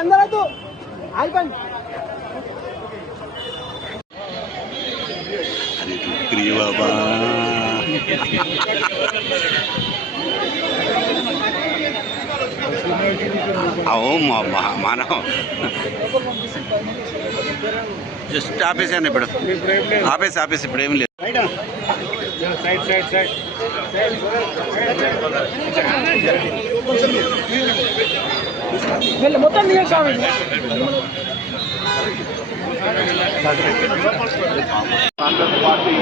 అందరూ ఆగిపోండి. బాబా మానవ జస్ట్ ఆపేసాను ఇప్పుడు ఆపేసి ఇప్పుడు ఏం లేదు. మొత్తం కాంగ్రెస్ పార్టీ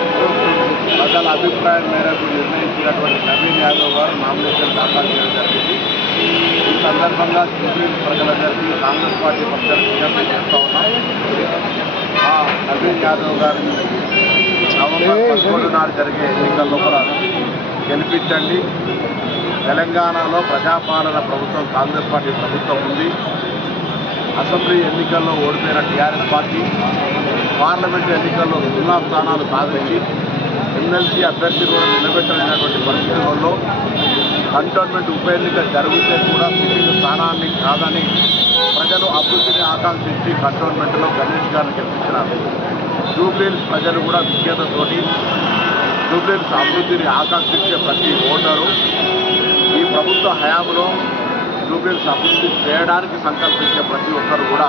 ప్రజల అభిప్రాయం మేరకు నిర్ణయించినటువంటి నవీన్ యాదవ్ గారు నామినేషన్ దాఖలు చేయడం జరిగింది. ఈ సందర్భంగా జూబ్లీ ప్రజలందరికీ కాంగ్రెస్ పార్టీ పక్షాన్ని విజ్ఞప్తి చేస్తూ ఉన్నాం. నవీన్ యాదవ్ గారిని నవంబర్ 11 నాడు జరిగే ఎన్నికల్లో కూడా గెలిపించండి. తెలంగాణలో ప్రజాపాలన ప్రభుత్వం కాంగ్రెస్ పార్టీ ప్రభుత్వం ఉంది. అసెంబ్లీ ఎన్నికల్లో ఓడిపోయిన టీఆర్ఎస్ పార్టీ పార్లమెంటు ఎన్నికల్లో 0 స్థానాలు సాధించి ఎమ్మెల్సీ అభ్యర్థి కూడా నిలబెట్టలేనటువంటి పరిస్థితుల్లో కంటోన్మెంట్ ఉప ఎన్నిక జరిగితే కూడా సిట్టింగ్ స్థానాన్ని కాదని ప్రజలు అభివృద్ధిని ఆకాంక్షించి కంటోన్మెంట్లో గణేష్ గారిని గెలిపించినారు. జూబ్లీహిల్స్ ప్రజలు కూడా విజ్ఞతతోటి జూబ్లీహిల్స్ అభివృద్ధిని ఆకాంక్షించే ప్రతి ఓటరు ఈ ప్రభుత్వ హయాంలో జూబ్లీహిల్స్ అభివృద్ధి చేయడానికి సంకల్పించే ప్రతి ఒక్కరు కూడా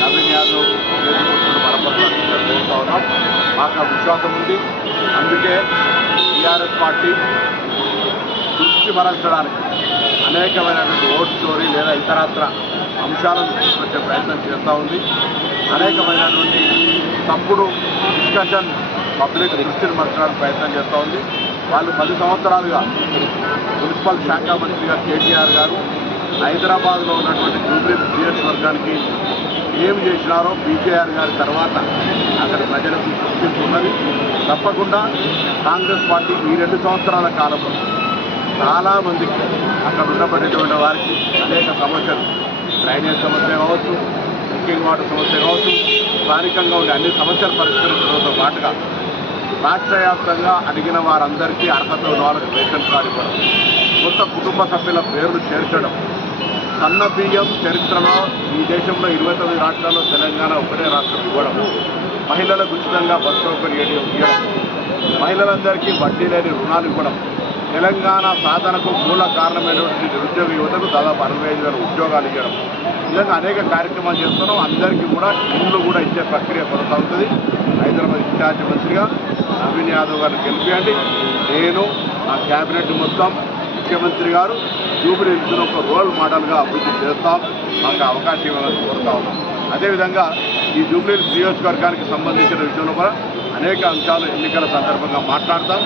నవీన్ యాదవ్ చేసుకుంటున్న బలపరచాలని కోరుతా ఉన్నాం. మాకు ఆ విశ్వాసం ఉంది. అందుకే టీఆర్ఎస్ పార్టీ దృష్టి మరల్చడానికి అనేకమైనటువంటి ఓట్ స్టోరీ లేదా ఇతరత్ర అంశాలను తీసుకొచ్చే ప్రయత్నం చేస్తూ ఉంది. అనేకమైనటువంటి తప్పుడు డిస్కషన్ పబ్లిక్ దృష్టిని మరల్చడానికి ప్రయత్నం చేస్తూ ఉంది. వాళ్ళు 10 సంవత్సరాలుగా మున్సిపల్ శాఖ మంత్రిగా కేటీఆర్ గారు హైదరాబాద్లో ఉన్నటువంటి జూబ్లీహిల్స్ నియోజకవర్గానికి ఏం చేసినారో బీజేఆర్ గారి తర్వాత అక్కడ ప్రజలకు గుర్తింపు ఉన్నది. తప్పకుండా కాంగ్రెస్ పార్టీ ఈ 2 సంవత్సరాల కాలంలో చాలామందికి అక్కడ ఉండబడేటువంటి వారికి అనేక సమస్యలు, డ్రైనేజ్ సమస్య కావచ్చు, డ్రింకింగ్ వాటర్ సమస్య కావచ్చు, స్థానికంగా ఉండే అన్ని సమస్యలు పరిష్కరించడంతో పాటుగా రాష్ట్ర వ్యాప్తంగా అడిగిన వారందరికీ అర్హత ఉన్న వాళ్ళకి రేషన్ కార్డు ఇవ్వడం, కొత్త కుటుంబ సభ్యుల పేర్లు చేర్చడం, సన్న బియ్యం చరిత్రలో ఈ దేశంలో 29 రాష్ట్రాల్లో తెలంగాణ ఒకటే రాష్ట్రం ఇవ్వడం, మహిళలకు ఉచితంగా బస్ సౌకర్యం ఇవ్వడం, మహిళలందరికీ వడ్డీ లేని రుణాలు ఇవ్వడం, తెలంగాణ సాధనకు మూల కారణమైనటువంటి నిరుద్యోగ యువతకు దాదాపు 65,000 ఉద్యోగాలు ఇవ్వడం, విధంగా అనేక కార్యక్రమాలు చేస్తున్నాం. అందరికీ కూడా ఇండ్లు కూడా ఇచ్చే ప్రక్రియ కొనసాగుతుంది. హైదరాబాద్ ఇన్ఛార్జి మంత్రిగా నవీన్ యాదవ్ గారిని గెలిపియండి. నేను నా క్యాబినెట్ మొత్తం ముఖ్యమంత్రి గారు జూబ్లీహిల్స్ను ఒక రోల్ మోడల్గా అభివృద్ధి చేస్తాం. మాకు అవకాశం ఇవ్వాలని కోరుతా ఉన్నాం. అదేవిధంగా ఈ జూబ్లీహిల్స్ నియోజకవర్గానికి సంబంధించిన విషయంలో కూడా అనేక అంశాలు ఎన్నికల సందర్భంగా మాట్లాడతాం.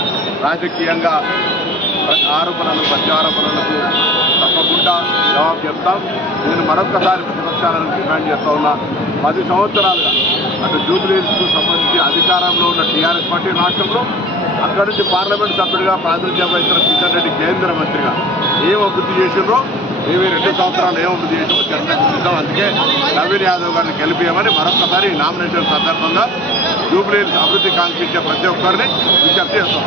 రాజకీయంగా ఆరోపణలు ప్రత్యారోపణలకు తప్పకుండా జవాబు చెప్తాం. నేను మరొకసారి ప్రతిపక్షాలను డిమాండ్ చేస్తూ ఉన్నా. 10 సంవత్సరాలుగా అటు జూబ్లీహిల్స్కు సంబంధించి అధికారంలో ఉన్న టీఆర్ఎస్ పార్టీ రాష్ట్రంలో, అక్కడి నుంచి పార్లమెంట్ సభ్యుడిగా ప్రాతినిధ్యం వహించిన కిషన్ రెడ్డి కేంద్ర మంత్రిగా ఏం అభివృద్ధి చేసిండ్రో, ఏమి 2 సంవత్సరాలు ఏం అభివృద్ధి చేసామో చర్చకు సిద్ధం. అందుకే నవీన్ యాదవ్ గారిని గెలిపియమని మరొకసారి నామినేషన్ సందర్భంగా జూబ్లీహిల్స్ అభివృద్ధి కాంక్షించే ప్రతి ఒక్కరిని విజ్ఞప్తి చేస్తాం.